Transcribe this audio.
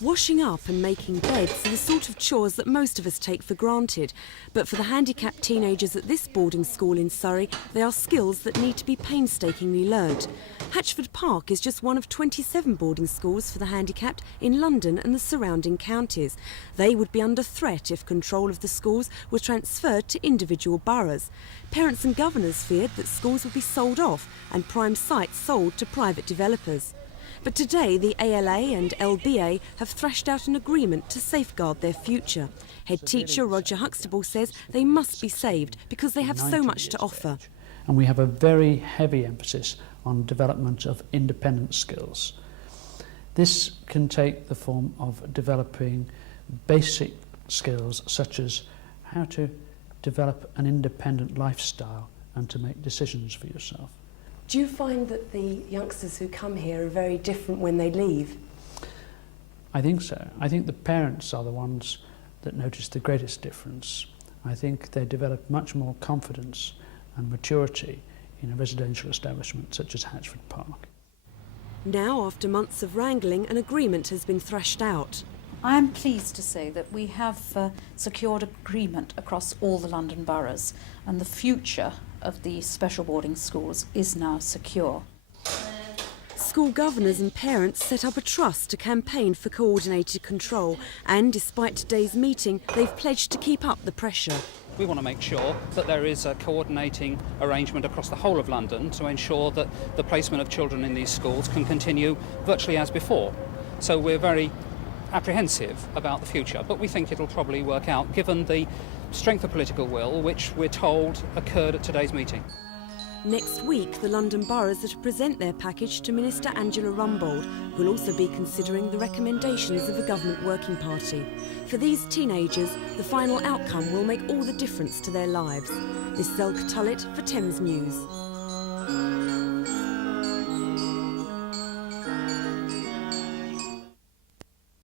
Washing up and making beds are the sort of chores that most of us take for granted. But for the handicapped teenagers at this boarding school in Surrey, they are skills that need to be painstakingly learnt. Hatchford Park is just one of 27 boarding schools for the handicapped in London and the surrounding counties. They would be under threat if control of the schools were transferred to individual boroughs. Parents and governors feared that schools would be sold off and prime sites sold to private developers. But today the ALA and LBA have thrashed out an agreement to safeguard their future. Head teacher Roger Huxtable says they must be saved because they have so much to offer. And we have a very heavy emphasis on development of independent skills. This can take the form of developing basic skills such as how to develop an independent lifestyle and to make decisions for yourself. Do you find that the youngsters who come here are very different when they leave? I think so. I think the parents are the ones that notice the greatest difference. I think they develop much more confidence and maturity in a residential establishment such as Hatchford Park. Now, after months of wrangling, an agreement has been thrashed out. I am pleased to say that we have secured agreement across all the London boroughs, and the future of the special boarding schools is now secure. School governors and parents set up a trust to campaign for coordinated control, and despite today's meeting, they've pledged to keep up the pressure. We want to make sure that there is a coordinating arrangement across the whole of London to ensure that the placement of children in these schools can continue virtually as before. So we're very apprehensive about the future, but we think it'll probably work out given the strength of political will, which we're told occurred at today's meeting. Next week, the London boroughs are to present their package to Minister Angela Rumbold, who will also be considering the recommendations of the Government Working Party. For these teenagers, the final outcome will make all the difference to their lives. This is Elke Tullett for Thames News.